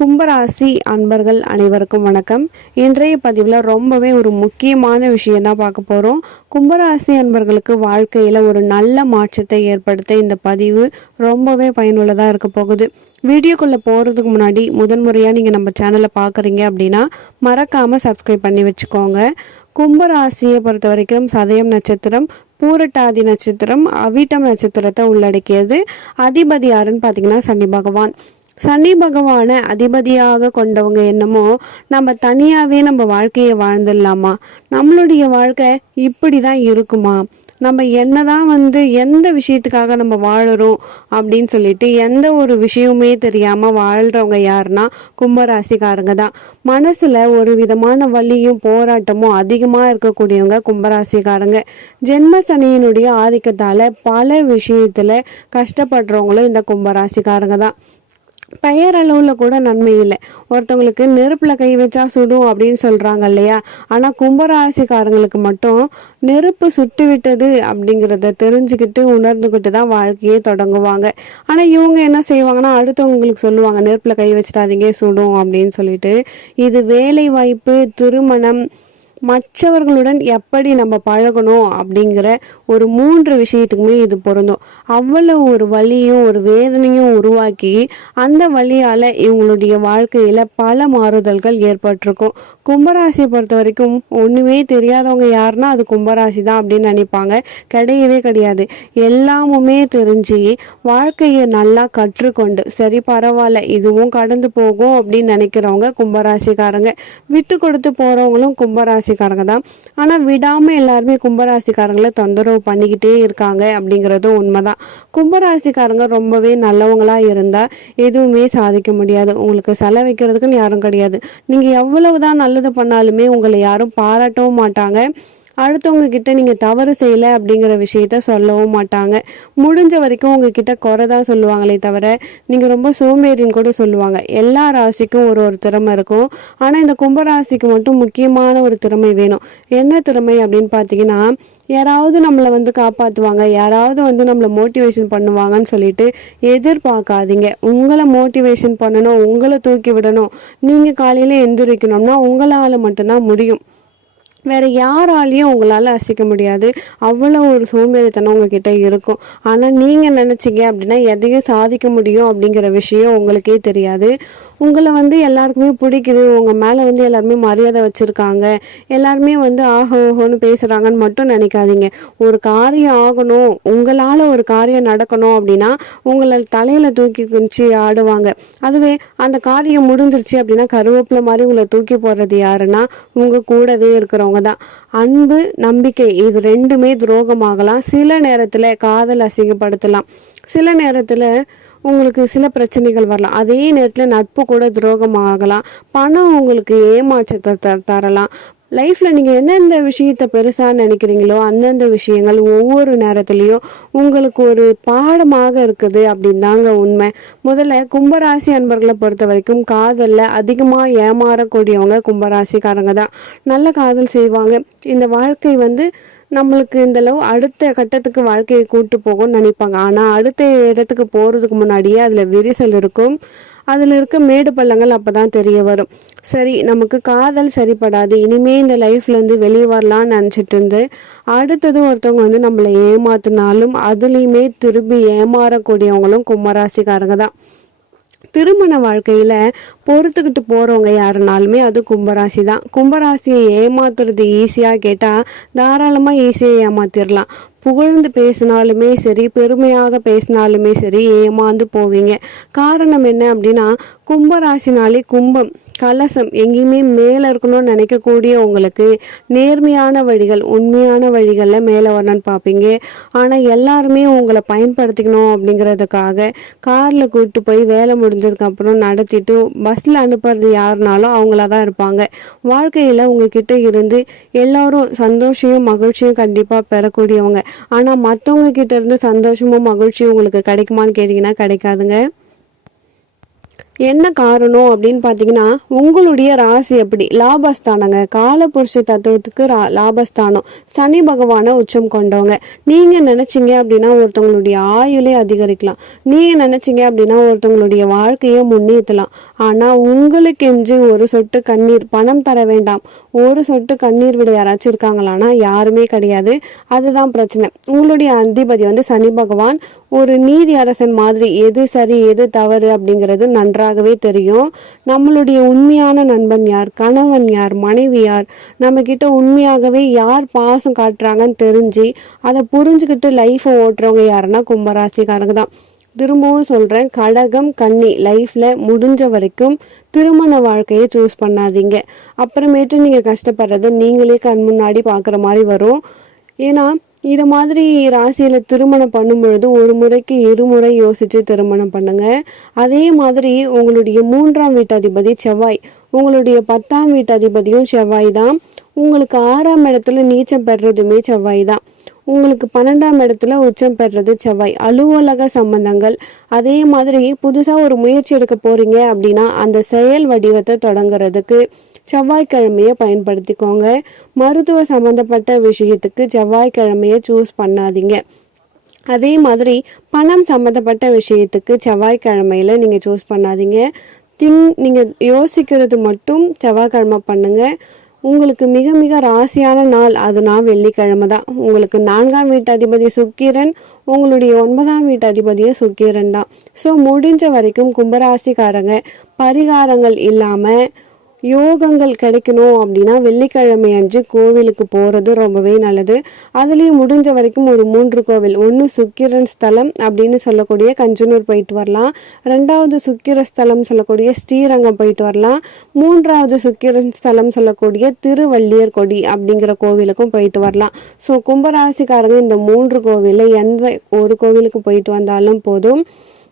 கும்பராசி அன்பர்கள் அனைவருக்கும் வணக்கம். இன்றைய பதிவில் ரொம்பவே ஒரு முக்கியமான விஷயம் தான் பார்க்க போகிறோம் கும்பராசி அன்பர்களுக்கு வாழ்க்கையில் ஒரு நல்ல மாற்றத்தை ஏற்படுத்த இந்த பதிவு ரொம்பவே பயனுள்ளதாக இருக்க போகுது. வீடியோக்குள்ளே போகிறதுக்கு முன்னாடி முதன்முறையாக நீங்கள் நம்ம சேனலை பார்க்குறீங்க அப்படின்னா மறக்காமல் சப்ஸ்கிரைப் பண்ணி வச்சுக்கோங்க. கும்பராசியை பொறுத்த வரைக்கும் சதயம் நட்சத்திரம் பூரட்டாதி நட்சத்திரம் அவிட்டம் நட்சத்திரத்தை உள்ளடக்கியது. அதிபதி யாருன்னு பார்த்தீங்கன்னா சனி பகவான். சனி பகவானை அதிபதியாக கொண்டவங்க என்னமோ நம்ம தனியாகவே நம்ம வாழ்க்கையை வாழ்ந்துடலாமா? நம்மளுடைய வாழ்க்கை இப்படி தான் இருக்குமா? நம்ம என்னதான் வந்து எந்த விஷயத்துக்காக நம்ம வாழறோம் அப்படின்னு சொல்லிட்டு எந்த ஒரு விஷயமே தெரியாம வாழ்றவங்க யாருன்னா கும்பராசிக்காரங்க தான். மனசுல ஒரு விதமான வழியும் போராட்டமும் அதிகமா இருக்கக்கூடியவங்க கும்பராசிக்காரங்க. ஜென்ம சனியினுடைய ஆதிக்கத்தால பல விஷயத்துல கஷ்டப்படுறவங்களும் இந்த கும்பராசிக்காரங்க தான். பெயரளவில் கூட நன்மை இல்லை. ஒருத்தவங்களுக்கு நெருப்பில் கை வச்சா சுடும் அப்படின்னு சொல்கிறாங்க இல்லையா? ஆனால் கும்பராசிக்காரங்களுக்கு மட்டும் நெருப்பு சுட்டு விட்டது அப்படிங்கிறத தெரிஞ்சுக்கிட்டு உணர்ந்துக்கிட்டு தான் வாழ்க்கையே தொடங்குவாங்க. ஆனால் இவங்க என்ன செய்வாங்கன்னா அடுத்தவங்களுக்கு சொல்லுவாங்க நெருப்பில் கை வச்சிடாதீங்க சுடும் அப்படின்னு சொல்லிட்டு. இது வேலை வாய்ப்பு திருமணம் மற்றவர்களுடன் எப்படி நம்ம பழகணும் அப்படிங்கிற ஒரு மூன்று விஷயத்துக்குமே இது பொருந்தும். அவ்வளவு ஒரு வழியும் ஒரு வேதனையும் உருவாக்கி அந்த வழியால் இவங்களுடைய வாழ்க்கையில் பல மாறுதல்கள் ஏற்பட்டிருக்கும். கும்பராசியை பொறுத்த வரைக்கும் ஒன்றுமே தெரியாதவங்க யாருன்னா அது கும்பராசி தான் அப்படின்னு நினைப்பாங்க. கிடையவே கிடையாது. எல்லாமுமே தெரிஞ்சு வாழ்க்கையை நல்லா கற்றுக்கொண்டு சரி பரவாயில்ல இதுவும் கடந்து போகும் அப்படின்னு நினைக்கிறவங்க கும்பராசிக்காரங்க. விட்டு கொடுத்து போகிறவங்களும் ராசிக்காரங்க தான். ஆனால் விடாமல் எல்லாருமே கும்பராசிக்காரங்களை தொந்தரவு பண்ணிக்கிட்டே இருக்காங்க அப்படிங்கிறதும் உண்மைதான். கும்பராசிக்காரங்க ரொம்பவே நல்லவங்களாக இருந்தால் எதுவுமே சாதிக்க முடியாது. உங்களுக்கு செலவு வைக்கிறதுக்குன்னு யாரும் கிடையாது. நீங்கள் எவ்வளவு தான் நல்லது பண்ணாலுமே உங்களை யாரும் பாராட்டவும் மாட்டாங்க. அடுத்தவங்க கிட்ட நீங்க தவறு செய்யல அப்படிங்கிற விஷயத்த சொல்லவும் மாட்டாங்க. முடிஞ்ச வரைக்கும் உங்ககிட்ட குறை தான் சொல்லுவாங்களே தவிர நீங்க ரொம்ப சோம்பேறின்னு கூட சொல்லுவாங்க. எல்லா ராசிக்கும் ஒரு ஒரு திறமை இருக்கும். ஆனா இந்த கும்பராசிக்கு மட்டும் முக்கியமான ஒரு திறமை வேணும். என்ன திறமை அப்படின்னு பார்த்தீங்கன்னா யாராவது நம்மளை வந்து காப்பாற்றுவாங்க யாராவது வந்து நம்மளை மோட்டிவேஷன் பண்ணுவாங்கன்னு சொல்லிட்டு எதிர்பார்க்காதீங்க. உங்களை மோட்டிவேஷன் பண்ணணும் உங்களை தூக்கி விடணும். நீங்கள் காலையில் எந்திரிக்கணும்னா உங்களால் மட்டும்தான் முடியும். வேற யாராலையும் உங்களால் அசைக்க முடியாது. அவ்வளோ ஒரு சோம்பேறித்தனம் உங்ககிட்ட இருக்கும். ஆனால் நீங்கள் நினச்சிங்க அப்படின்னா எதையும் சாதிக்க முடியும் அப்படிங்கிற விஷயம் உங்களுக்கே தெரியாது. உங்களை வந்து எல்லாருக்குமே பிடிக்குது. உங்கள் மேலே வந்து எல்லாருமே மரியாதை வச்சுருக்காங்க. எல்லாருமே வந்து ஆஹோ ஓஹோன்னு பேசுகிறாங்கன்னு மட்டும் நினைக்காதீங்க. ஒரு காரியம் ஆகணும். உங்களால் ஒரு காரியம் நடக்கணும் அப்படின்னா உங்களை தலையில் தூக்கி குச்சி ஆடுவாங்க. அதுவே அந்த காரியம் முடிஞ்சிருச்சு அப்படின்னா கருவேப்பிலை மாதிரி உங்களை தூக்கி போடுறது யாருன்னா உங்கள் கூடவே இருக்கிறவங்க. தான் அன்பு நம்பிக்கை இது ரெண்டுமே துரோகமாகலாம். சில நேரத்தில் காதல் அசிங்கப்படுத்தலாம். சில நேரத்தில் உங்களுக்கு சில பிரச்சனைகள் வரலாம். அதே நேரத்தில் நட்பு கூட துரோகமாகலாம். பணம் உங்களுக்கு ஏமாற்றத்தை த தரலாம். லைஃப்பில் நீங்கள் எந்தெந்த விஷயத்த பெருசாக நினைக்கிறீங்களோ அந்தந்த விஷயங்கள் ஒவ்வொரு நேரத்துலையும் உங்களுக்கு ஒரு பாடமாக இருக்குது அப்படின்னு தாங்க உண்மை. முதல்ல கும்பராசி அன்பர்களை பொறுத்த வரைக்கும் காதலில் அதிகமாக ஏமாறக்கூடியவங்க கும்பராசிக்காரங்க தான். நல்ல காதல் செய்வாங்க. இந்த வாழ்க்கை வந்து நம்மளுக்கு இந்த அளவு அடுத்த கட்டத்துக்கு வாழ்க்கையை கூட்டு போகும்னு நினைப்பாங்க. ஆனால் அடுத்த இடத்துக்கு போகிறதுக்கு முன்னாடியே அதில் விரிசல் இருக்கும். அதில் இருக்க மேடு பள்ளங்கள் அப்போ தான் தெரிய வரும். சரி நமக்கு காதல் சரிப்படாது இனிமே இந்த லைஃப்லேருந்து வெளியே வரலாம்னு நினச்சிட்டு இருந்து அடுத்தது ஒருத்தவங்க வந்து நம்மளை ஏமாத்தினாலும் அதுலேயுமே திரும்பி ஏமாறக்கூடியவங்களும் கும்பராசிக்காரங்க தான். திருமண வாழ்க்கையில பொறுத்துக்கிட்டு போறவங்க யாருனாலுமே அது கும்பராசி தான். கும்பராசியை ஏமாத்துறது ஈஸியா கேட்டா தாராளமா ஈஸியா ஏமாத்திரலாம். புகழ்ந்து பேசினாலுமே சரி பெருமையாக பேசினாலுமே சரி ஏமாந்து போவீங்க. காரணம் என்ன அப்படின்னா கும்பராசினாலே கும்பம். கலசம் எங்கேயுமே மேலே இருக்கணும்னு நினைக்கக்கூடிய உங்களுக்கு நேர்மையான வழிகள் உண்மையான வழிகளில் மேலே வரணும்னு பார்ப்பீங்க. ஆனால் எல்லாருமே உங்களை பயன்படுத்திக்கணும் அப்படிங்கிறதுக்காக காரில் கூப்பிட்டு போய் வேலை முடிஞ்சதுக்கப்புறம் நடத்திட்டு பஸ்ஸில் அனுப்புறது யாருனாலும் அவங்களா தான் இருப்பாங்க. வாழ்க்கையில் உங்ககிட்ட இருந்து எல்லாரும் சந்தோஷமும் மகிழ்ச்சியும் கண்டிப்பாக பெறக்கூடியவங்க. ஆனால் மற்றவங்க கிட்ட இருந்து சந்தோஷமும் மகிழ்ச்சியும் உங்களுக்கு கிடைக்குமான்னு கேட்டிங்கன்னா கிடைக்காதுங்க. என்ன காரணம் அப்படின்னு பார்த்தீங்கன்னா உங்களுடைய ராசி எப்படி? லாபஸ்தானங்க. காலபுருஷ தத்துவத்துக்கு ரா- லாபஸ்தானம். சனி பகவானை உச்சம் கொண்டவங்க. நீங்கள் நினச்சிங்க அப்படின்னா ஒருத்தவங்களுடைய ஆயுளே அதிகரிக்கலாம். நீங்க நினச்சிங்க அப்படின்னா ஒருத்தவங்களுடைய வாழ்க்கையை முன்னேற்றலாம். ஆனா உங்களுக்கென்று ஒரு சொட்டு கண்ணீர் பணம் தர வேண்டாம். ஒரு சொட்டு கண்ணீர் விட யாராச்சும் இருக்காங்களான்னா யாருமே கிடையாது. அதுதான் பிரச்சனை. உங்களுடைய அதிபதி வந்து சனி பகவான். ஒரு நீதி அரசன் மாதிரி எது சரி எது தவறு அப்படிங்கிறது நன்றாகவே தெரியும். நம்மளுடைய உண்மையான நண்பன் யார் கணவன் யார் மனைவி யார் நம்ம கிட்ட உண்மையாகவே யார் பாசம் காட்டுறாங்கன்னு தெரிஞ்சு அதை புரிஞ்சுக்கிட்டு லைஃப்பை ஓட்டுறவங்க யாருன்னா கும்பராசிக்காரங்க தான். திரும்பவும் சொல்றேன் கடகம் கன்னி லைஃப்ல முடிஞ்ச வரைக்கும் திருமண வாழ்க்கையை சூஸ் பண்ணாதீங்க. அப்புறமேட்டு நீங்க கஷ்டப்படுறத நீங்களே கண் முன்னாடி பார்க்குற மாதிரி வரும். ஏன்னா இது மாதிரி ராசியில் திருமணம் பண்ணும் பொழுது ஒரு முறைக்கு இருமுறை யோசித்து திருமணம் பண்ணுங்க. அதே மாதிரி உங்களுடைய மூன்றாம் வீட்டாதிபதி செவ்வாய். உங்களுடைய பத்தாம் வீட்டாதிபதியும் செவ்வாய் தான் உங்களுக்கு ஆறாம் இடத்துல நீச்சம் பெறுறதுமே செவ்வாய் தான் உங்களுக்கு பன்னெண்டாம் இடத்துல உச்சம் பெறுறது செவ்வாய். அலுவலக சம்பந்தங்கள். அதே மாதிரி புதுசாக ஒரு முயற்சி எடுக்க போகிறீங்க அப்படின்னா அந்த செயல் வடிவத்தை தொடங்குறதுக்கு செவ்வாய்க்கிழமையை பயன்படுத்திக்கோங்க. மருத்துவ சம்பந்தப்பட்ட விஷயத்துக்கு செவ்வாய்க்கிழமையை சூஸ் பண்ணாதீங்க. அதே மாதிரி பணம் சம்மந்தப்பட்ட விஷயத்துக்கு செவ்வாய்க்கிழமையில நீங்கள் சூஸ் பண்ணாதீங்க. திங் நீங்கள் யோசிக்கிறது மட்டும் செவ்வாய்க்கிழமை பண்ணுங்க. உங்களுக்கு மிக மிக ராசியான நாள் அதுனா வெள்ளிக்கிழமை தான். உங்களுக்கு நான்காம் வீட்டு அதிபதி சுக்கிரன் உங்களுடைய ஒன்பதாம் வீட்டு அதிபதியும் சுக்கிரன் தான். ஸோ முடிஞ்ச வரைக்கும் கும்பராசிக்காரங்க பரிகாரங்கள் இல்லாமல் யோகங்கள் கிடைக்கணும் அப்படின்னா வெள்ளிக்கிழமை அன்று கோவிலுக்கு போகிறது ரொம்பவே நல்லது. அதுலேயும் முடிஞ்ச வரைக்கும் ஒரு மூன்று கோவில். ஒன்று சுக்கிரன் ஸ்தலம் அப்படின்னு சொல்லக்கூடிய கஞ்சனூர் போயிட்டு வரலாம். ரெண்டாவது சுக்கிர ஸ்தலம் சொல்லக்கூடிய ஸ்ரீரங்கம் போயிட்டு வரலாம். மூன்றாவது சுக்கிரன் ஸ்தலம் சொல்லக்கூடிய திருவள்ளியர் கொடி அப்படிங்கிற கோவிலுக்கும் போயிட்டு வரலாம். ஸோ கும்பராசிக்காரங்க இந்த மூன்று கோவிலில் எந்த ஒரு கோவிலுக்கு போயிட்டு வந்தாலும் போதும்.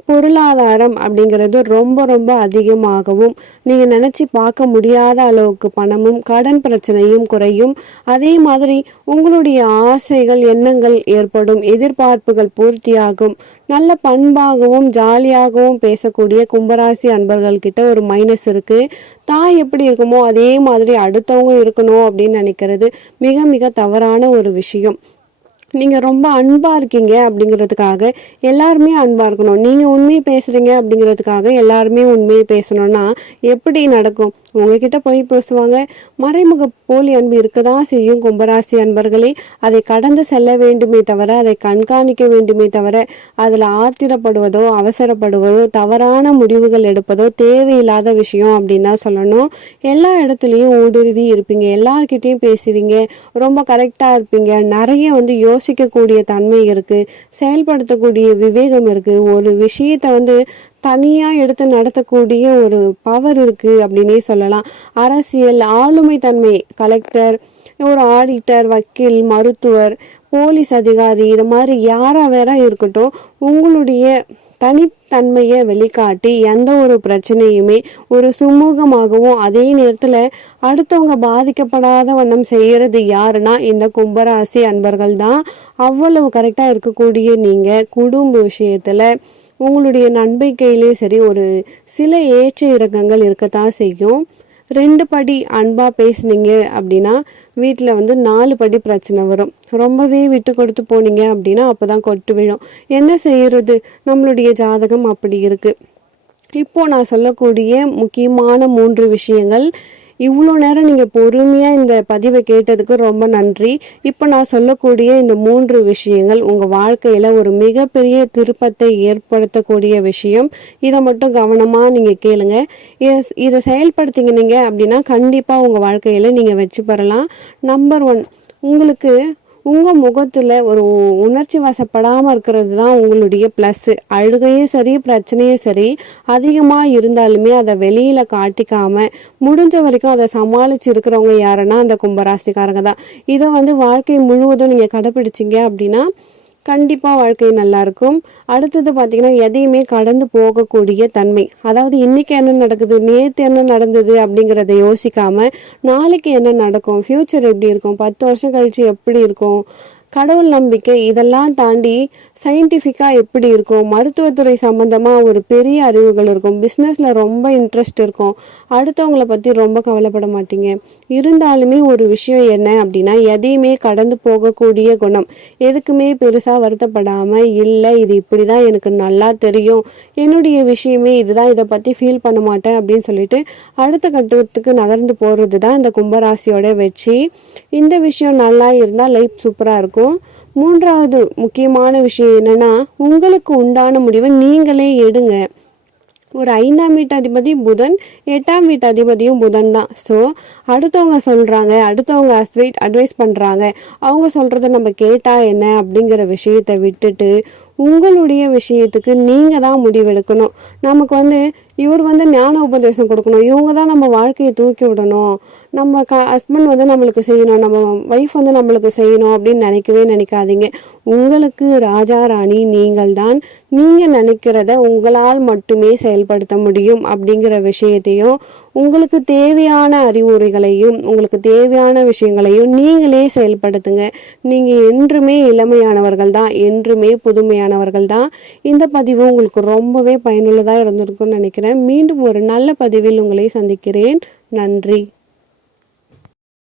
பொருளாதாரம் அப்படிங்கிறது ரொம்ப ரொம்ப அதிகமாகவும் நீங்கள் நினச்சி பார்க்க முடியாத அளவுக்கு பணமும் கடன் பிரச்சனையும் குறையும். அதே மாதிரி உங்களுடைய ஆசைகள் எண்ணங்கள் ஏற்படும் எதிர்பார்ப்புகள் பூர்த்தியாகும். நல்ல பண்பாகவும் ஜாலியாகவும் பேசக்கூடிய கும்பராசி அன்பர்கள் கிட்ட ஒரு மைனஸ் இருக்கு. தாய் எப்படி இருக்குமோ அதே மாதிரி அடுத்தவங்க இருக்கணும் அப்படின்னு நினைக்கிறது மிக மிக தவறான ஒரு விஷயம். நீங்கள் ரொம்ப அன்பாக இருக்கீங்க அப்படிங்கிறதுக்காக எல்லாருமே அன்பாக இருக்கணும். நீங்கள் உண்மையை பேசுகிறீங்க அப்படிங்கிறதுக்காக எல்லாருமே உண்மையை பேசணும்னா எப்படி நடக்கும்? உங்ககிட்ட போய் பேசுவாங்க. மறைமுக போலி அன்பு இருக்கதான் செய்யும் கும்பராசி அன்பர்களே அதை கடந்து செல்ல வேண்டுமே தவிர அதை கண்காணிக்க வேண்டுமே தவிர அதில் ஆத்திரப்படுவதோ அவசரப்படுவதோ தவறான முடிவுகள் எடுப்பதோ தேவையில்லாத விஷயம் அப்படின்னு தான் சொல்லணும். எல்லா இடத்துலையும் ஊடுருவி இருப்பீங்க. எல்லார்கிட்டையும் பேசுவீங்க. ரொம்ப கரெக்டாக இருப்பீங்க. நிறைய வந்து யோசிக்கக்கூடிய தன்மை இருக்குது செயல்படுத்தக்கூடிய விவேகம் இருக்குது ஒரு விஷயத்தை வந்து தனியாக எடுத்து நடத்தக்கூடிய ஒரு பவர் இருக்குது அப்படின்னே சொல்லலாம். அரசியல் ஆளுமை தன்மை கலெக்டர் ஒரு ஆடிட்டர் வக்கீல் மருத்துவர் போலீஸ் அதிகாரி இது மாதிரி யாராக வேற இருக்கட்டும் உங்களுடைய தனித்தன்மையை வெளிக்காட்டி எந்த ஒரு பிரச்சனையுமே ஒரு சுமூகமாகவும் அதே நேரத்தில் அடுத்தவங்க பாதிக்கப்படாத வண்ணம் செய்கிறது யாருன்னா இந்த கும்பராசி அன்பர்கள் தான் அவ்வளவு கரெக்டாக இருக்கக்கூடிய நீங்கள் குடும்ப விஷயத்தில் உங்களுடைய நம்பிக்கையிலே சரி ஒரு சில ஏற்ற இறக்கங்கள் இருக்கத்தான் செய்யும். ரெண்டு படி அன்பாக பேசுனீங்க அப்படின்னா வீட்டில் வந்து நாலு படி பிரச்சனை வரும். ரொம்பவே விட்டு கொடுத்து போனீங்க அப்படின்னா அப்பதான் கொட்டு விழும். என்ன செய்கிறது நம்மளுடைய ஜாதகம் அப்படி இருக்குது இப்போ நான் சொல்லக்கூடிய முக்கியமான மூன்று விஷயங்கள் இவ்வளோ நேரம் நீங்கள் பொறுமையாக இந்த பதிவை கேட்டதுக்கு ரொம்ப நன்றி. இப்போ நான் சொல்லக்கூடிய இந்த மூன்று விஷயங்கள் உங்கள் வாழ்க்கையில் ஒரு மிகப்பெரிய திருப்பத்தை ஏற்படுத்தக்கூடிய விஷயம். இதை மட்டும் கவனமாக நீங்கள் கேளுங்க. இதை- இதை செயல்படுத்திங்க அப்படின்னா கண்டிப்பாக உங்கள் வாழ்க்கையில் நீங்கள் வச்சு பெறலாம். நம்பர் ஒன் உங்களுக்கு உங்கள் முகத்தில் ஒரு உணர்ச்சி வசப்படாமல் இருக்கிறது தான் உங்களுடைய ப்ளஸ்ஸு அழுகையும் சரி பிரச்சனையும் சரி அதிகமாக இருந்தாலுமே அதை வெளியில் காட்டிக்காமல் முடிஞ்ச வரைக்கும் அதை சமாளித்து இருக்கிறவங்க யாருன்னா அந்த கும்பராசிக்காரங்க தான். இதை வந்து வாழ்க்கை முழுவதும் நீங்கள் கடைப்பிடிச்சிங்க அப்படின்னா கண்டிப்பா வாழ்க்கை நல்லாயிருக்கும். அடுத்தது பார்த்தீங்கன்னா எதையுமே கடந்து போகக்கூடிய தன்மை. அதாவது இன்னைக்கு என்ன நடக்குது நேற்று என்ன நடந்தது அப்படிங்கிறத யோசிக்காம நாளைக்கு என்ன நடக்கும் ஃப்யூச்சர் எப்படி இருக்கும் பத்து வருஷம் கழிச்சு எப்படி இருக்கும் கடவுள் நம்பிக்கை இதெல்லாம் தாண்டி சயின்டிஃபிக்காக எப்படி இருக்கும்? மருத்துவத்துறை சம்மந்தமாக ஒரு பெரிய அறிவுகள் இருக்கும். பிஸ்னஸில் ரொம்ப இன்ட்ரெஸ்ட் இருக்கும். அடுத்தவங்கள பற்றி ரொம்ப கவலைப்பட மாட்டீங்க. இருந்தாலுமே ஒரு விஷயம் என்ன அப்படின்னா எதையுமே கடந்து போகக்கூடிய குணம். எதுக்குமே பெருசாக வருத்தப்படாமல் இல்லை இது இப்படி தான் எனக்கு நல்லா தெரியும். என்னுடைய விஷயமே இதுதான் இதை பற்றி ஃபீல் பண்ண மாட்டேன் அப்படின்னு சொல்லிட்டு அடுத்த கட்டத்துக்கு நகர்ந்து போகிறது தான் இந்த கும்பராசியோட வெற்றி. இந்த விஷயம் நல்லா இருந்தால் லைஃப் சூப்பராக இருக்கும். மூன்றாவது முக்கியமான விஷயம் என்னன்னா உங்களுக்கு உண்டான முடிவை நீங்களே எடுங்க. ஒரு ஐந்தாம் வீட்டு அதிபதி புதன் எட்டாம் வீட்டு அதிபதியும் புதன் தான். ஸோ அடுத்தவங்க சொல்கிறாங்க அடுத்தவங்க அஸ்வைட் அட்வைஸ் பண்ணுறாங்க அவங்க சொல்கிறத நம்ம கேட்டால் என்ன அப்படிங்கிற விஷயத்தை விட்டுட்டு உங்களுடைய விஷயத்துக்கு நீங்கள் தான் முடிவெடுக்கணும். நமக்கு வந்து இவர் வந்து ஞான உபதேசம் கொடுக்கணும். இவங்க தான் நம்ம வாழ்க்கையை தூக்கி விடணும். நம்ம க ஹஸ்பண்ட் வந்து நம்மளுக்கு செய்யணும். நம்ம ஒய்ஃப் வந்து நம்மளுக்கு செய்யணும் அப்படின்னு நினைக்கவே நினைக்காதீங்க. உங்களுக்கு ராஜா ராணி நீங்கள் தான் நீங்கள் நினைக்கிறத உங்களால் மட்டுமே செயல்படுத்த முடியும் அப்படிங்கிற விஷயத்தையும் உங்களுக்கு தேவையான அறிவுரைகளையும் உங்களுக்கு தேவையான விஷயங்களையும் நீங்களே செயல்படுத்துங்க. நீங்கள் என்றுமே இளமையானவர்கள் தான். என்றுமே புதுமையானவர்கள் தான் இந்த பதிவு உங்களுக்கு ரொம்பவே பயனுள்ளதாக இருந்திருக்கும்னு நினைக்கிறேன். மீண்டும் ஒரு நல்ல பதிவில் உங்களை சந்திக்கிறேன். நன்றி.